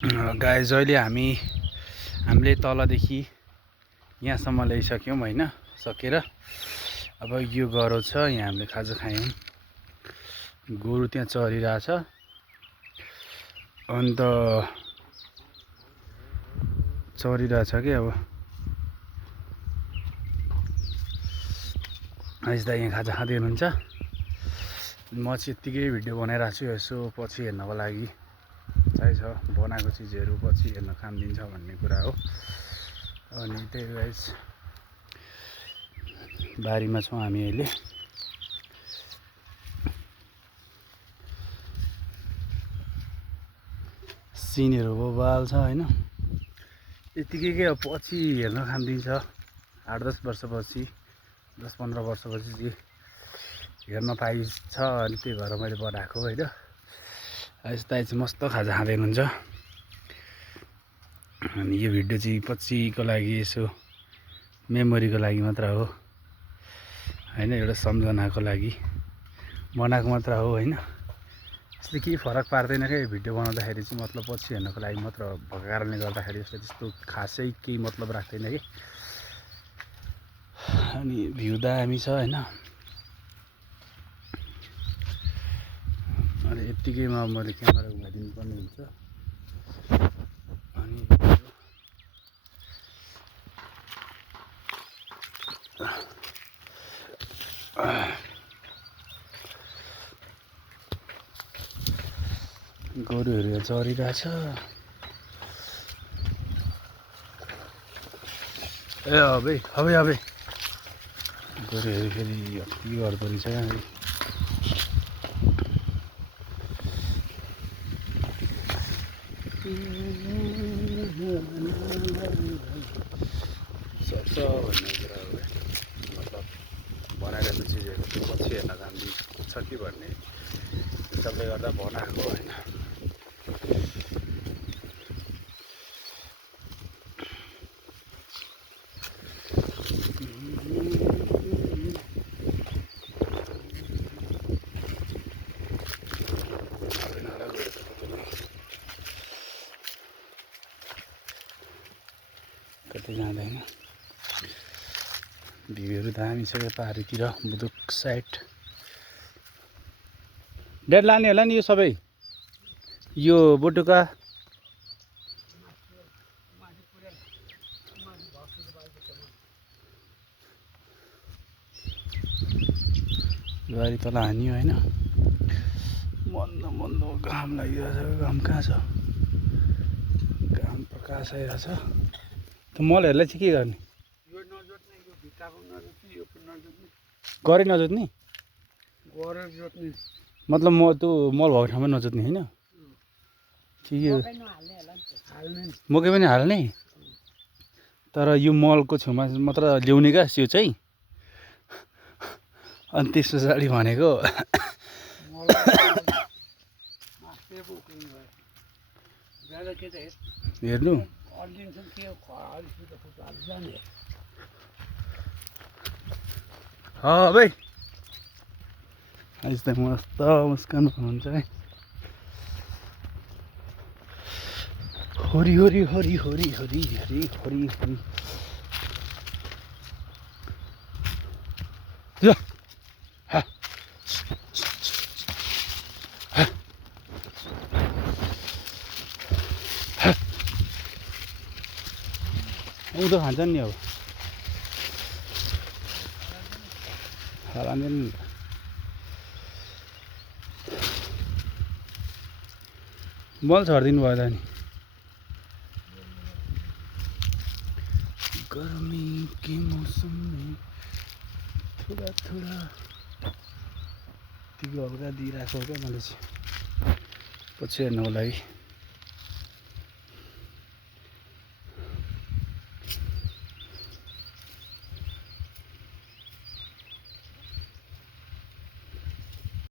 Guys अहिले हामीले तलदेखि यहाँसम्म ल्याइसक्यौँ होइन, सकेर अब यो गह्रो छ। यहाँ हामीले खाजा खायौँ। गोरु त्यहाँ चरिरहेछ। अन्त चरिरहेछ कि अब आइज यहाँ खाजा खाँदै हुनुहुन्छ। म चाहिँ यत्तिकै भिडियो बनाइरहेको छु, यसो पछि हेर्नको लागि चाहिँ छ बनाएको चिजहरू पछि हेर्न काम दिन्छ भन्ने कुरा हो। अनि त्यही गाइस बारीमा छौँ हामी अहिले। सिनहरू बबाल छ होइन, यत्तिकै के अब पछि हेर्न काम दिन्छ। 8-10 वर्षपछि 10-15 वर्षपछि चाहिँ हेर्न पाइन्छ। अनि त्यही भएर मैले बनाएको होइन। यस्तो चाहिँ मस्त खाजा खाँदै हुनुहुन्छ। अनि यो भिडियो चाहिँ पछिको लागि यसो मेमोरीको लागि मात्र हो होइन, एउटा सम्झनाको लागि बनाएको मात्र हो होइन। यसले केही फरक पार्दैन क्या यो भिडियो बनाउँदाखेरि चाहिँ, मतलब पछि हेर्नको लागि मात्र भएको कारणले गर्दाखेरि यसले त्यस्तो खासै केही मतलब राख्दैन कि। अनि भ्यू दामी छ होइन। अनि यत्तिकैमा मैले क्यामेरा घुमाइदिनु पर्ने हुन्छ। अनि गोरुहरू यहाँ चरिरहेछ। ए अबे गोरुहरू फेरि के गर्दो रहेछ यहाँ। सक्छ भन्ने कुरा हो, मतलब बनाइरहेको चिजहरू पछि हेर्न काम दिन्छ कि भन्ने हिसाबले गर्दा बनाएको होइन। कतै जाँदैन। भ्यूहरू दामी छ यो पारीतिर, बुदुक साइड। डेढ लाने होला नि यो सबै, यो बोटुका। बारी तल हान्यो होइन। मन्दो घाम लागिरहेछ। घाम कहाँ छ? घाम प्रकाश आइरहेछ। त्यो मलहरूलाई चाहिँ के गर्ने? गरे नजोत्ने? मतलब म त्यो मल भएको ठाउँमा नजोत्ने होइन? ठिकै हो। मकै पनि हाल्ने, तर यो मलको छेउमा मात्र ल्याउने क्या यो चाहिँ। अनि त्यस पछाडि भनेको हेर्नु भाइ आज त मस्त मुस्कान हुनुहुन्छ है। हरि हरि हरि हरि हरि हरि हरि हरि उँधो खान्छन् नि अब हाल्दैन नि। मल छरिदिनु भयो त नि। गर्मी के मौसम में थोड़ा त्यो हल्का दिइरहेको क्या मैले चाहिँ पछि हेर्नुको लागि।